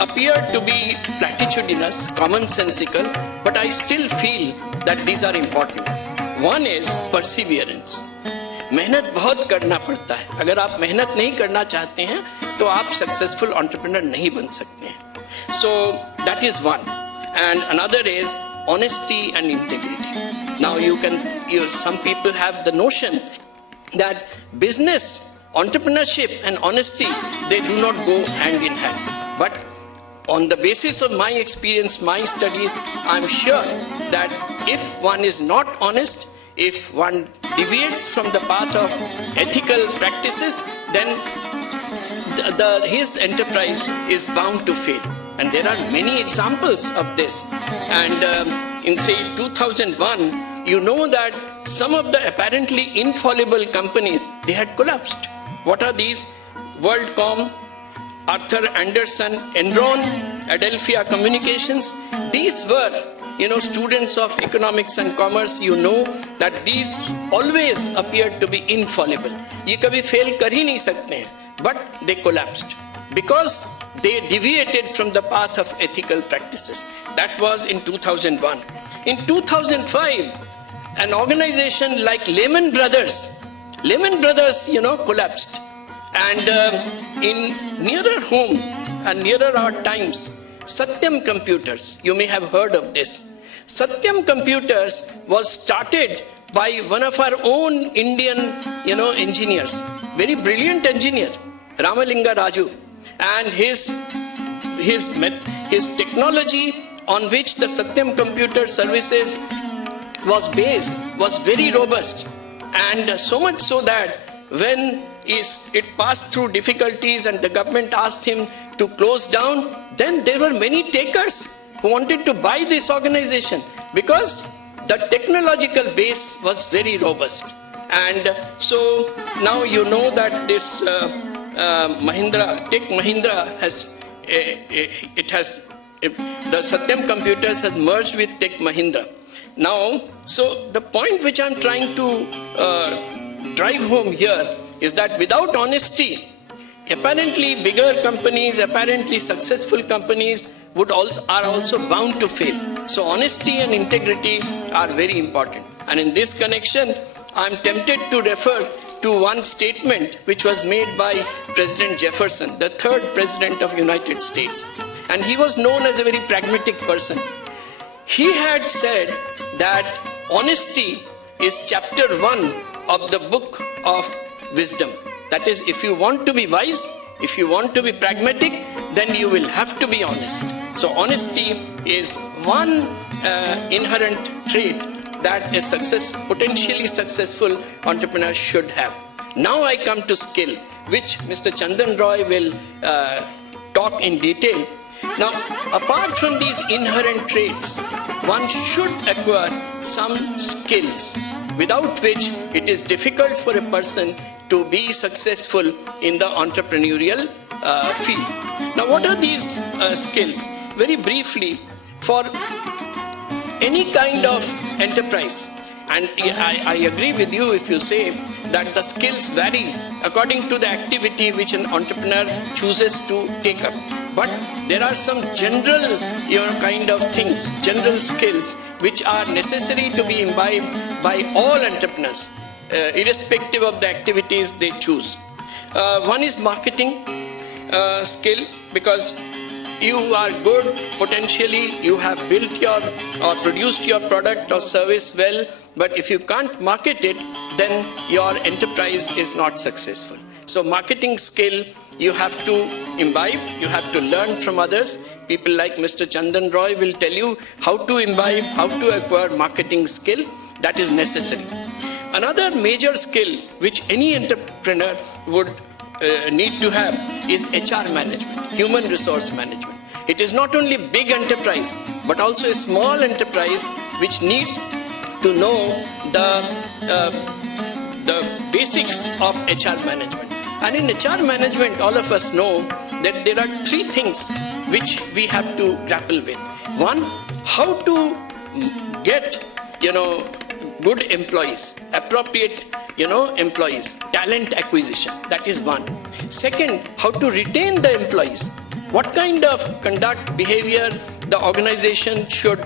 appear to be platitudinous, commonsensical, but I still feel that these are important. One is perseverance. मेहनत बहुत करना पड़ता है. अगर आप मेहनत नहीं करना चाहते हैं तो आप सक्सेसफुल एंटरप्रेन्योर नहीं बन सकते हैं. So that is one. And another is honesty and integrity. Now some people have the notion that business, entrepreneurship and honesty, they do not go hand in hand. But on the basis of my experience, my studies, I'm sure that if one is not honest, if one deviates from the path of ethical practices, then his enterprise is bound to fail. And there are many examples of this. And in say 2001, you know that some of the apparently infallible companies, they had collapsed. What are these? WorldCom, Arthur Andersen, Enron, Adelphia Communications. These were, students of economics and commerce, that these always appeared to be infallible. ये कभी fail कर ही नहीं सकते हैं. But they collapsed because they deviated from the path of ethical practices. That was in 2001. In 2005, an organization like Lehman Brothers, collapsed. And in nearer home and nearer our times, Satyam Computers, you may have heard of this. Satyam Computers was started by one of our own Indian, engineers, very brilliant engineer, Ramalinga Raju, and his technology on which the Satyam Computer Services was based was very robust, and so much so that when it passed through difficulties and the government asked him to close down, then there were many takers who wanted to buy this organization because the technological base was very robust. And so now you know that this Tech Mahindra the Satyam Computers has merged with Tech Mahindra. Now, so the point which I'm trying to drive home here is that without honesty, apparently bigger companies, apparently successful companies are also bound to fail. So honesty and integrity are very important. And in this connection, I'm tempted to refer to one statement which was made by President Jefferson, the third president of United States. And he was known as a very pragmatic person. He had said that honesty is chapter 1 of the book of wisdom. That is, if you want to be wise, if you want to be pragmatic, then you will have to be honest. So honesty is one inherent trait that a potentially successful entrepreneur should have. Now I come to skill, which Mr. Chandan Roy will talk in detail. Now, apart from these inherent traits, one should acquire some skills, without which it is difficult for a person to be successful in the entrepreneurial field. Now, what are these skills? Very briefly, for any kind of enterprise, and I agree with you if you say that the skills vary according to the activity which an entrepreneur chooses to take up. But there are some general kind of things, general skills which are necessary to be imbibed by all entrepreneurs, irrespective of the activities they choose. One is marketing skill, because you are good potentially, you have built or produced your product or service well, but if you can't market it, then your enterprise is not successful. So marketing skill you have to imbibe, you have to learn from others. People like Mr. Chandan Roy will tell you how to imbibe, how to acquire marketing skill. That is necessary. Another major skill which any entrepreneur would need to have is HR management, human resource management. It is not only big enterprise, but also a small enterprise which needs to know the basics of HR management. And in HR management, all of us know that there are three things which we have to grapple with. One, how to get, good employees, appropriate, employees, talent acquisition. That is one. Second, how to retain the employees. What kind of conduct, behavior the organization should,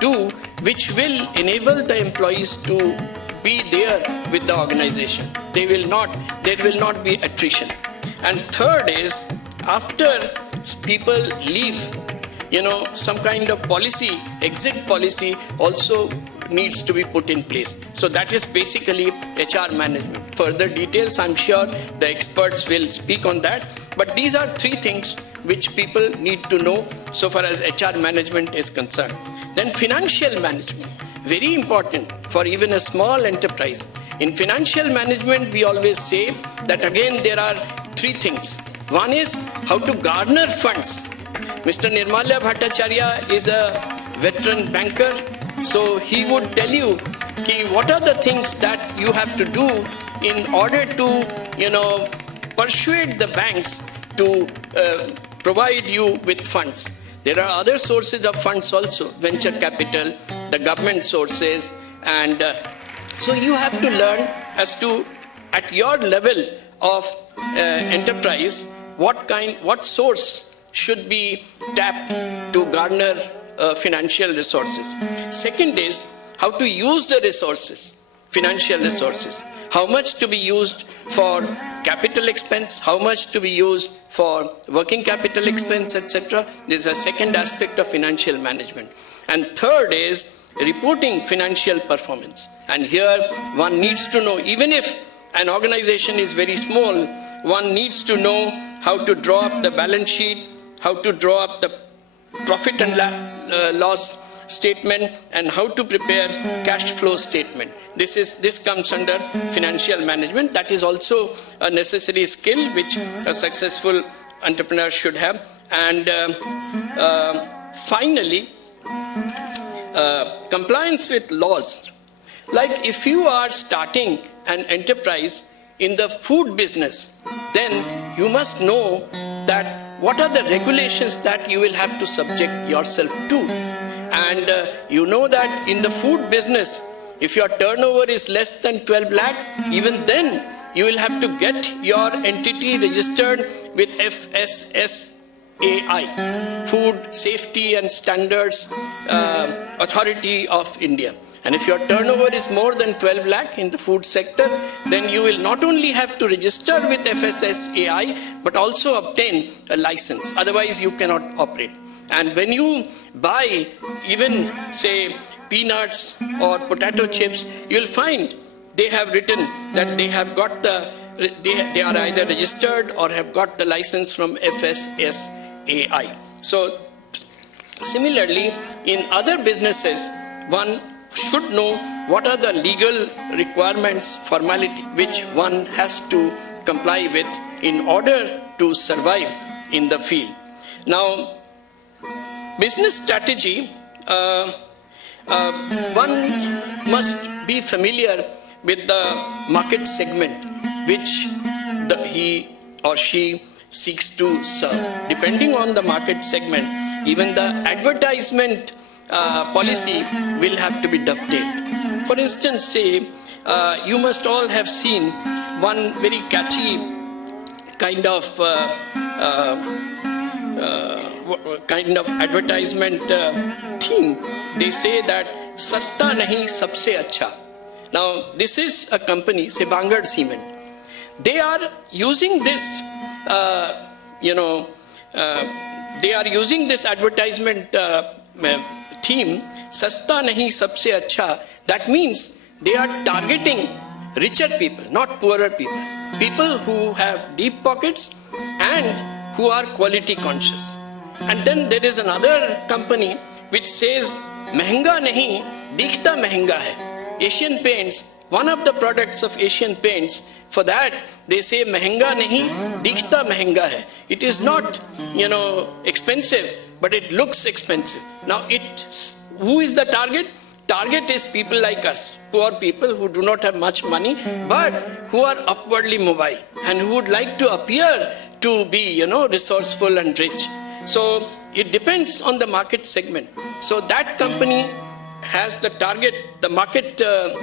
do, which will enable the employees to be there with the organization. There will not be attrition. And third is, after people leave, some kind of policy, exit policy also needs to be put in place. So that is basically HR management. Further details, I'm sure the experts will speak on that. But these are three things which people need to know so far as HR management is concerned. Then financial management, very important for even a small enterprise. In financial management, we always say that again there are three things. One is how to garner funds. Mr. Nirmalya Bhattacharya is a veteran banker, so he would tell you what are the things that you have to do in order to, persuade the banks to provide you with funds. There are other sources of funds also, venture capital, the government sources, and so you have to learn as to, at your level of enterprise, what source should be tapped to garner financial resources. Second is how to use the resources, financial resources. How much to be used for capital expense, how much to be used for working capital expense, etc. This is a second aspect of financial management. And third is reporting financial performance. And here one needs to know, even if an organization is very small, one needs to know how to draw up the balance sheet, how to draw up the profit and loss statement, and how to prepare cash flow statement. This comes under financial management. That is also a necessary skill which a successful entrepreneur should have. And finally, compliance with laws. Like if you are starting an enterprise in the food business, then you must know that what are the regulations that you will have to subject yourself to. And you know that in the food business, if your turnover is less than 12 lakh, even then you will have to get your entity registered with FSSAI, Food Safety and Standards Authority of India. And if your turnover is more than 12 lakh in the food sector, then you will not only have to register with FSSAI, but also obtain a license. Otherwise, you cannot operate. And when you buy even, say, peanuts or potato chips, you will find they have written that they have got they are either registered or have got the license from FSSAI. So, similarly, in other businesses, one should know what are the legal requirements, formality, which one has to comply with in order to survive in the field. Now, business strategy, one must be familiar with the market segment which he or she seeks to serve. Depending on the market segment, even the advertisement policy will have to be dovetailed. For instance, say, you must all have seen one very catchy kind of advertisement theme. They say that "Sasta nahi sabse acha." Now, this is a company, say Bangad Cement. They are using this, they are using this advertisement theme, "Sasta nahi sabse acha." That means they are targeting richer people, not poorer people. People who have deep pockets and who are quality conscious. And then there is another company which says, "Mehenga nahi, dikhta mehenga hai." Asian Paints, one of the products of Asian Paints, for that they say, "Mehenga nahi, dikhta mehenga hai." It is not, expensive, but it looks expensive. Now, who is the target? Target is people like us, poor people who do not have much money, but who are upwardly mobile and who would like to appear to be, resourceful and rich. So it depends on the market segment. So that company has the target, the market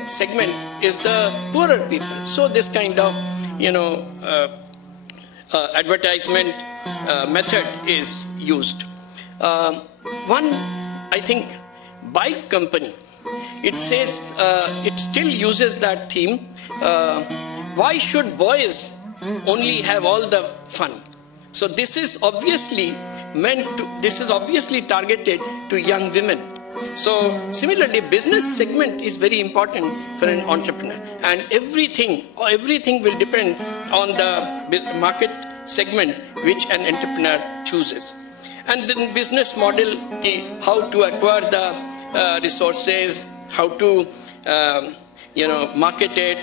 segment is the poorer people. So this kind of, advertisement method is used. One, I think, bike company, it says, it still uses that theme. Why should boys only have all the fun? So this is obviously targeted to young women. So similarly, business segment is very important for an entrepreneur, and everything will depend on the market segment which an entrepreneur chooses. And then business model, how to acquire the resources, how to market it,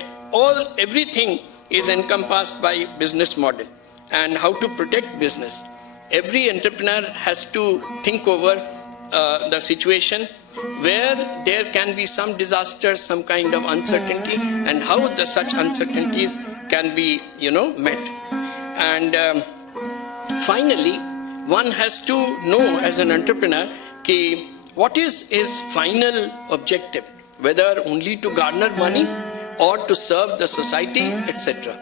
everything is encompassed by business model, and how to protect business. Every entrepreneur has to think over the situation where there can be some disaster, some kind of uncertainty, and how such uncertainties can be, met. And finally, one has to know as an entrepreneur what is his final objective, whether only to garner money or to serve the society, etc.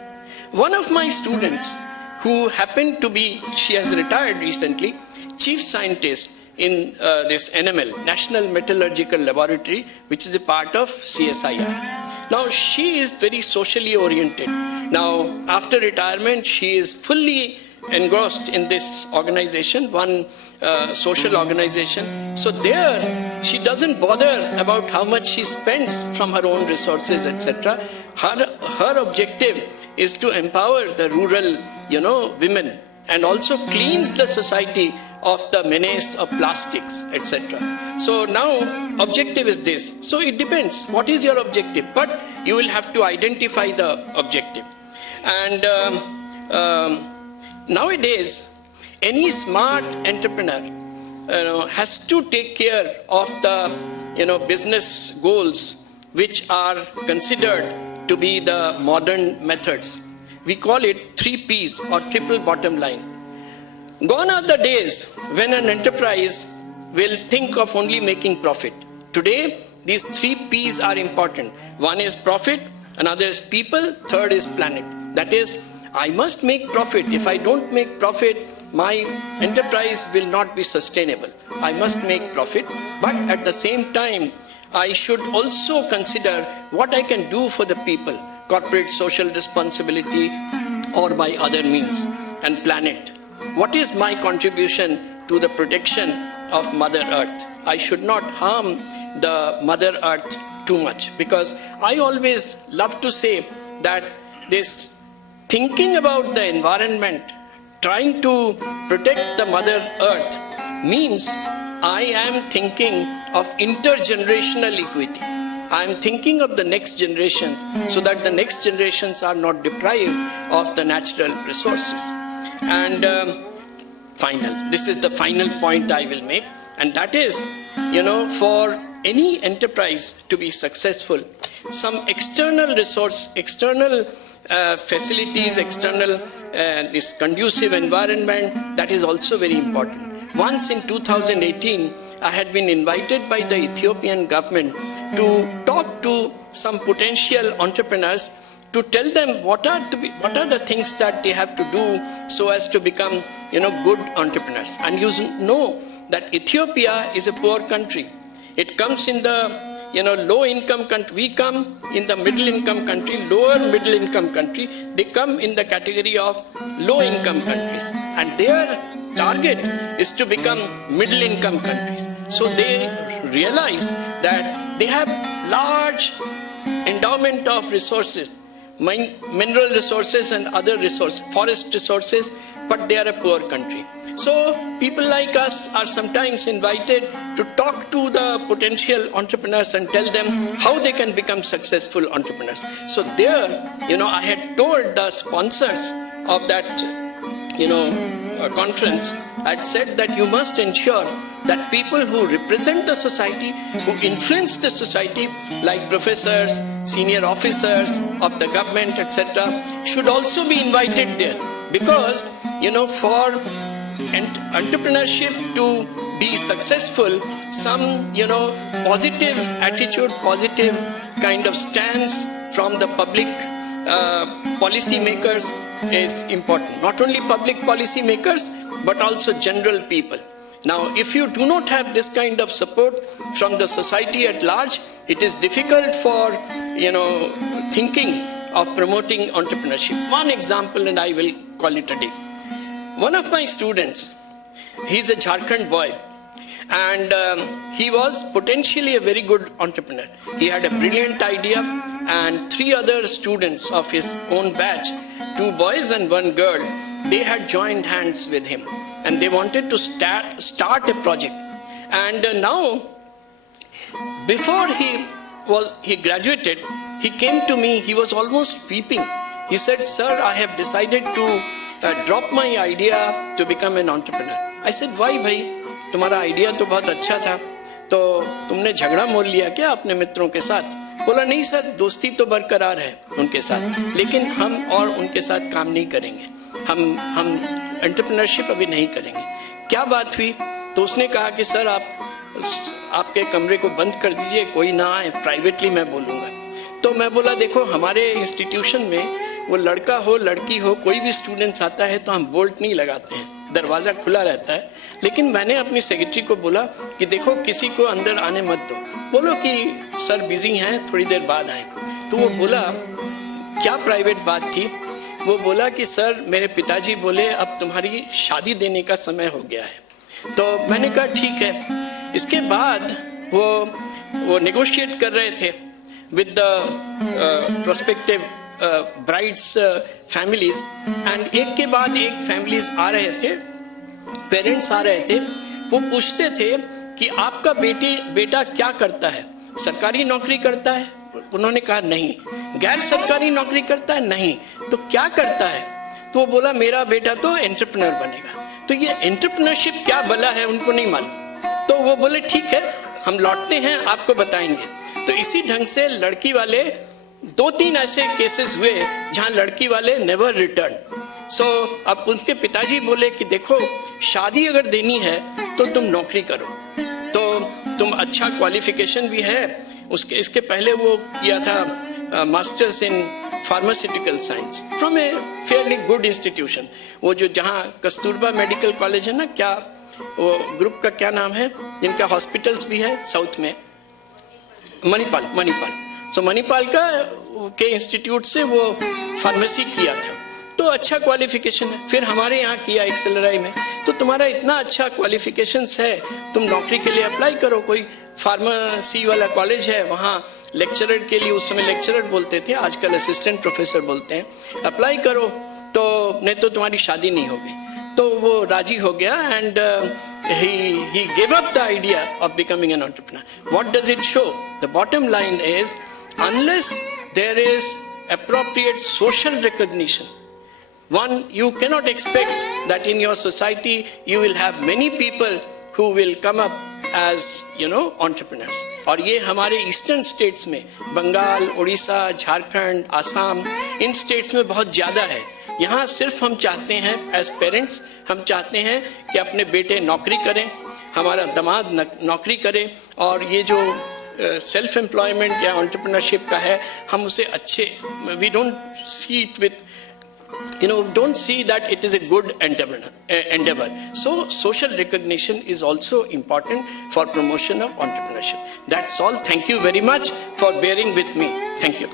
One of my students who happened to be, she has retired recently, chief scientist in this NML, National Metallurgical Laboratory, which is a part of CSIR. Now, she is very socially oriented. Now, after retirement, she is fully engrossed in this organization, one social organization. So there, She doesn't bother about how much she spends from her own resources, etc. Her objective is to empower the rural, women, and also cleans the society of the menace of plastics, etc. So now objective is this. So it depends. What is your objective? But you will have to identify the objective. And nowadays, any smart entrepreneur has to take care of the business goals which are considered to be the modern methods. We call it 3 Ps or triple bottom line. Gone are the days when an enterprise will think of only making profit. Today, these 3 Ps are important. One is profit, another is people, third is planet. That is, I must make profit. If I don't make profit, my enterprise will not be sustainable. I must make profit, but at the same time, I should also consider what I can do for the people, corporate social responsibility or by other means, and planet. What is my contribution to the protection of Mother Earth? I should not harm the Mother Earth too much, because I always love to say that this thinking about the environment, trying to protect the Mother Earth, means I am thinking of intergenerational equity. I am thinking of the next generations so that the next generations are not deprived of the natural resources. And this is the final point I will make, and that is, for any enterprise to be successful, some external resource, external facilities, external this conducive environment, that is also very important. Once in 2018, I had been invited by the Ethiopian government to talk to some potential entrepreneurs to tell them what are the things that they have to do so as to become good entrepreneurs. And you know that Ethiopia is a poor country. It comes in the low income country. We come in the middle income country, lower middle income country. They come in the category of low income countries, and their target is to become middle income countries. So they realize that they have large endowment of resources, mineral resources and other resources, forest resources, but they are a poor country. So people like us are sometimes invited to talk to the potential entrepreneurs and tell them how they can become successful entrepreneurs. So there, I had told the sponsors of that, conference, I'd said that you must ensure that people who represent the society, who influence the society, like professors, senior officers of the government, etc., should also be invited there. Because, for entrepreneurship to be successful, some, positive attitude, positive kind of stance from the public policy makers is important. Not only public policy makers, but also general people. Now, if you do not have this kind of support from the society at large, it is difficult for, thinking of promoting entrepreneurship. One example, and I will call it a day. One of my students, he's a Jharkhand boy, and he was potentially a very good entrepreneur. He had a brilliant idea, and 3 other students of his own batch, 2 boys and 1 girl, they had joined hands with him, and they wanted to start a project. And now, before he graduated, he came to me. He was almost weeping. He said, "Sir, I have decided to drop my idea to become an entrepreneur." I said, "Why, bhai? तुम्हारा idea तो बहुत अच्छा था, तो तुमने झगड़ा मोल लिया क्या अपने मित्रों के साथ?" बोला, "नहीं सर, दोस्ती तो बरकरार है उनके साथ, लेकिन हम और उनके साथ काम नहीं करेंगे, हम एंटरप्रेन्योरशिप अभी नहीं करेंगे।" क्या बात हुई? तो उसने कहा कि सर आपके कमरे को बंद कर दीजिए, कोई ना आए, प्राइवेटली मैं बोलूँगा। तो मैं बोला, देखो हमारे इंस्टीट्यूशन में वो लड़का हो लड़की हो, कोई भी स्टूडेंट्स आता है तो हम बोल्ट नहीं लगाते हैं, दरवाज़ा खुला रहता है। लेकिन मैंने अपनी सेक्रेटरी को बोला कि देखो किसी को अंदर आने मत दो, बोलो कि सर बिजी हैं, थोड़ी देर बाद आए। तो वो बोला, क्या प्राइवेट बात थी? वो बोला कि सर मेरे पिताजी बोले अब तुम्हारी शादी देने का समय हो गया है। तो मैंने कहा ठीक है। इसके बाद वो नेगोशिएट कर रहे थे with the prospective brides families, and एक के बाद एक फैमिलीज आ रहे थे, पेरेंट्स आ रहे थे, वो पूछते थे कि आपका बेटा क्या करता है, सरकारी नौकरी करता है? उन्होंने कहा नहीं। गैर सरकारी नौकरी करता है? नहीं। तो क्या करता है? तो वो बोला मेरा बेटा तो एंटरप्रेन्योर बनेगा। तो ये एंटरप्रेन्योरशिप क्या भला है उनको नहीं मालूम। तो वो बोले ठीक है, हम लौटते हैं, आपको बताएंगे। तो इसी ढंग से लड़की वाले 2-3 ऐसे केसेस हुए जहां लड़की वाले नेवर रिटर्न। सो अब उनके पिताजी बोले कि देखो, शादी अगर देनी है तो तुम नौकरी करो, तो तुम अच्छा क्वालिफिकेशन भी है, उसके इसके पहले वो किया था masters in pharmaceutical science from A fairly good institution, वो जो जहाँ कस्तूरबा मेडिकल कॉलेज है ना, क्या वो ग्रुप का क्या नाम है, जिनका हॉस्पिटल्स भी है साउथ में, मणिपाल। सो मणिपाल के इंस्टीट्यूट से वो फार्मेसी किया था, तो अच्छा क्वालिफिकेशन है। फिर हमारे यहाँ किया एक्सेलराई में, तो तुम्हारा इतना अच्छा क्वालिफिकेशंस है, तुम नौकरी के लिए अप्लाई करो, कोई फार्मेसी वाला कॉलेज है, वहाँ लेक्चरर के लिए, उस समय लेक्चरर बोलते थे, आजकल असिस्टेंट प्रोफेसर बोलते हैं, अप्लाई करो, तो नहीं तो तुम्हारी शादी नहीं होगी। तो वो राजी हो गया, and he gave up the idea of becoming an entrepreneur. What does it show? The bottom line is, unless there is appropriate social recognition, one, you cannot expect that in your society you will have many people who will come up as, entrepreneurs. और ये हमारे eastern states में, बंगाल, उड़ीसा, झारखंड, आसाम, इन states में बहुत ज़्यादा है। यहाँ सिर्फ हम चाहते हैं एज पेरेंट्स, हम चाहते हैं कि अपने बेटे नौकरी करें, हमारा दामाद नौकरी करे, और ये जो सेल्फ एम्प्लॉयमेंट या एंटरप्रेन्योरशिप का है, हम उसे अच्छे, we don't see it with, don't see that it is a good endeavor. So social recognition is also important for promotion of entrepreneurship. That's all. Thank you very much for bearing with me. Thank you.